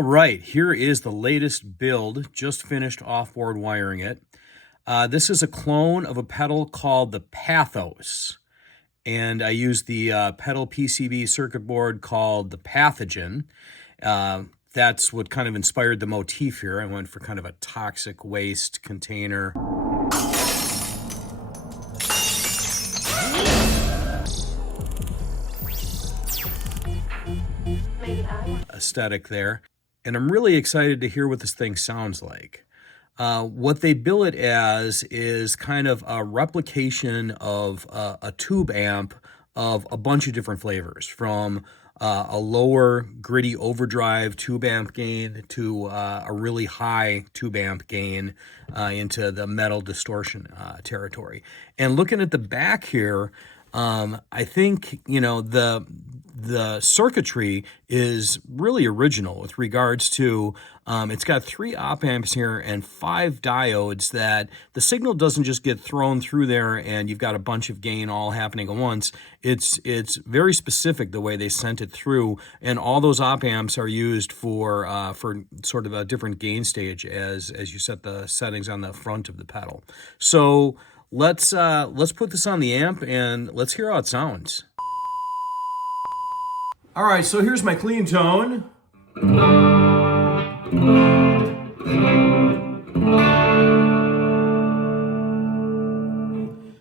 All right, here is the latest build, just finished off-board wiring it. This is a clone of a pedal called the Pathos, and I used the PedalPCB circuit board called the Pathogen. That's what kind of inspired the motif here. I went for kind of a toxic waste container. Aesthetic there. And I'm really excited to hear what this thing sounds like. What they bill it as is kind of a replication of a tube amp of a bunch of different flavors, from a lower gritty overdrive tube amp gain to a really high tube amp gain into the metal distortion territory. And looking at the back here, I think, you know, the circuitry is really original with regards to, it's got 3 op amps here and 5 diodes that the signal doesn't just get thrown through there and you've got a bunch of gain all happening at once. It's very specific the way they sent it through, and all those op amps are used for sort of a different gain stage as you set the settings on the front of the pedal. So let's put this on the amp and let's hear how it sounds. All right, so here's my clean tone.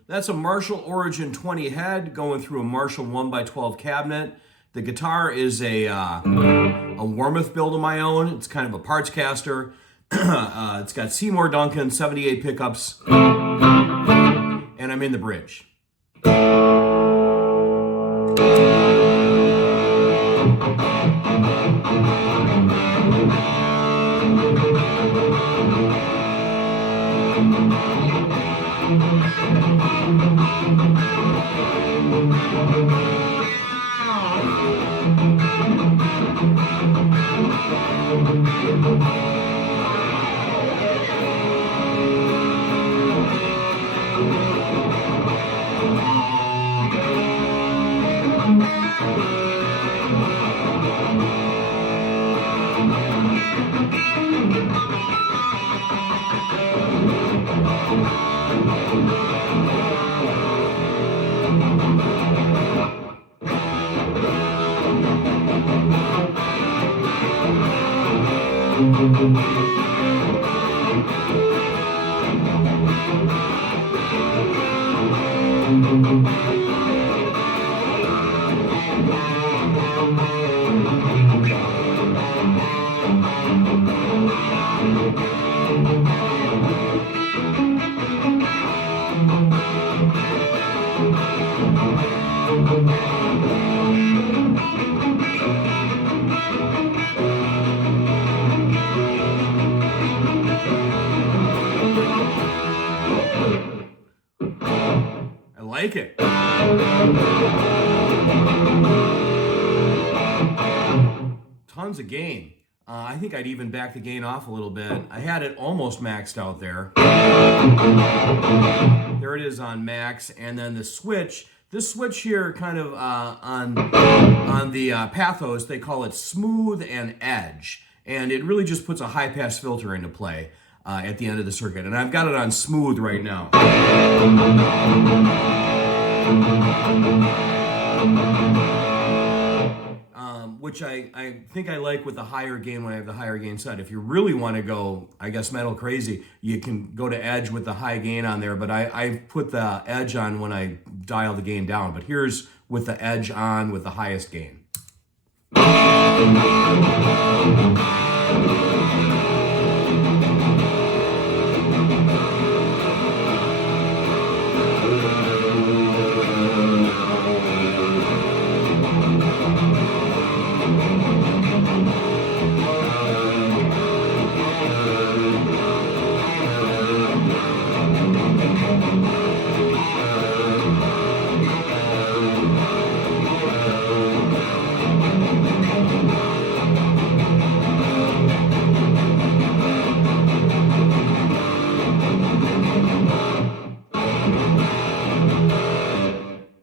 That's a Marshall Origin 20 head going through a Marshall 1x12 cabinet. The guitar is a Warmoth build of my own. It's kind of a parts caster. It's got Seymour Duncan 78 pickups, and I'm in the bridge. I like it. Tons of gain. I think I'd even back the gain off a little bit. I had it almost maxed out there. There it is on max. And then the switch, this switch here kind of on the Pathos, they call it smooth and edge. And it really just puts a high pass filter into play at the end of the circuit. And I've got it on smooth right now. Which I think I like with the higher gain when I have the higher gain set. If you really want to go, I guess, metal crazy, you can go to edge with the high gain on there, but I put the edge on when I dial the gain down. But here's with the edge on with the highest gain.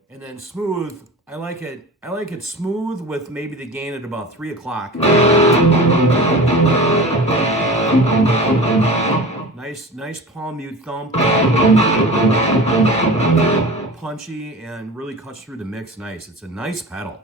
And then smooth I like it smooth with maybe the gain at about 3 o'clock. Nice palm mute thump. Punchy and really cuts through the mix nice. It's a nice pedal.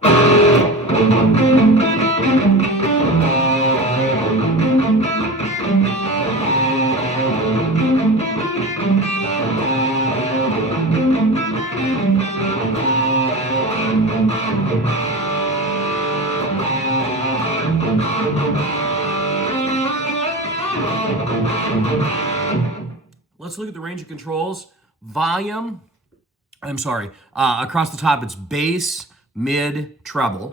Let's look at the range of controls. Volume, across the top it's bass, mid, treble.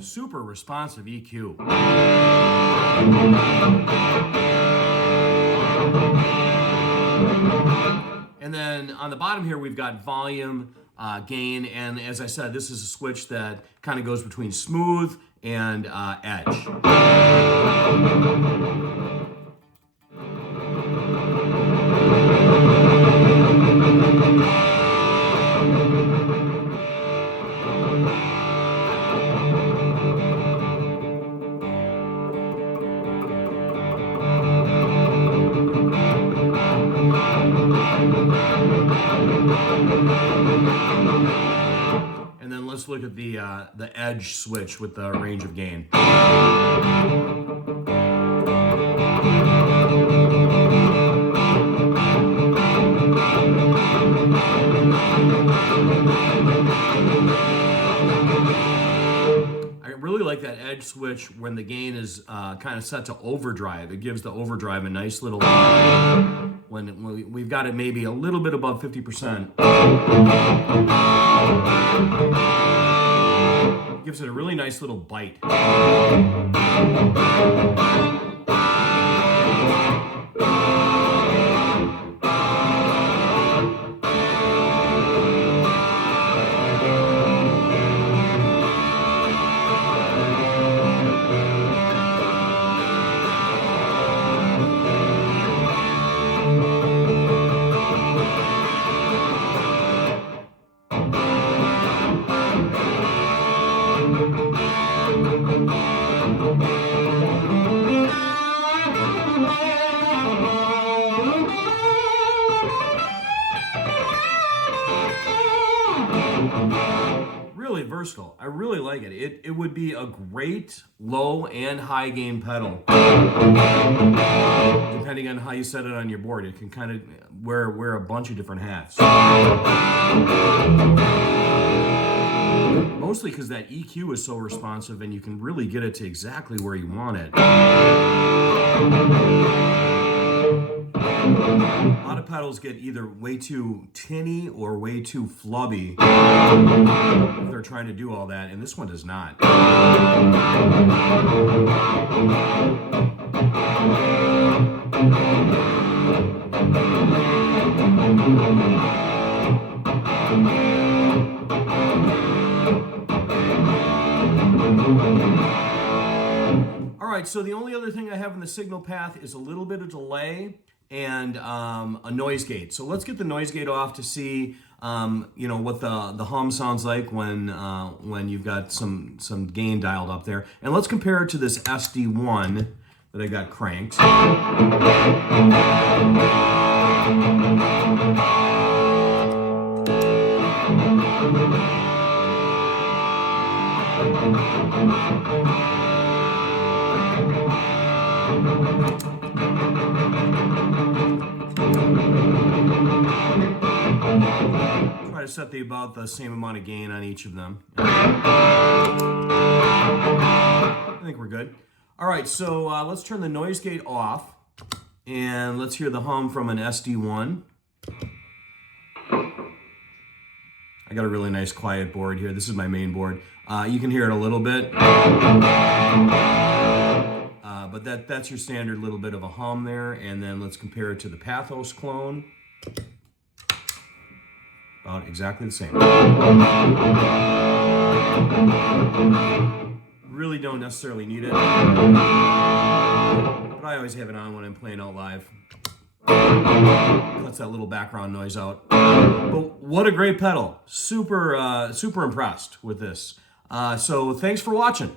Super responsive EQ. And then on the bottom here, we've got volume, gain, and as I said, this is a switch that kind of goes between smooth and edge. And then let's look at the edge switch with the range of gain. I really like that edge switch when the gain is kind of set to overdrive. It gives the overdrive a nice little, when we've got it maybe a little bit above 50%. It gives it a really nice little bite. Really versatile. I really like it. It would be a great low and high gain pedal. Depending on how you set it on your board, it can kind of wear a bunch of different hats. Mostly because that EQ is so responsive and you can really get it to exactly where you want it. A lot of pedals get either way too tinny or way too flubby if they're trying to do all that, and this one does not. All right, so the only other thing I have in the signal path is a little bit of delay and a noise gate. So let's get the noise gate off to see what the hum sounds like when you've got some gain dialed up there. And let's compare it to this SD1 that I got cranked. Try to set about the same amount of gain on each of them. I think we're good. All right, so let's turn the noise gate off, and let's hear the hum from an SD1. I got a really nice quiet board here. This is my main board. You can hear it a little bit, but that's your standard little bit of a hum there. And then let's compare it to the Pathos clone. About exactly the same. Really don't necessarily need it, but I always have it on when I'm playing out live. Cuts that little background noise out. But what a great pedal. Super impressed with this. So thanks for watching.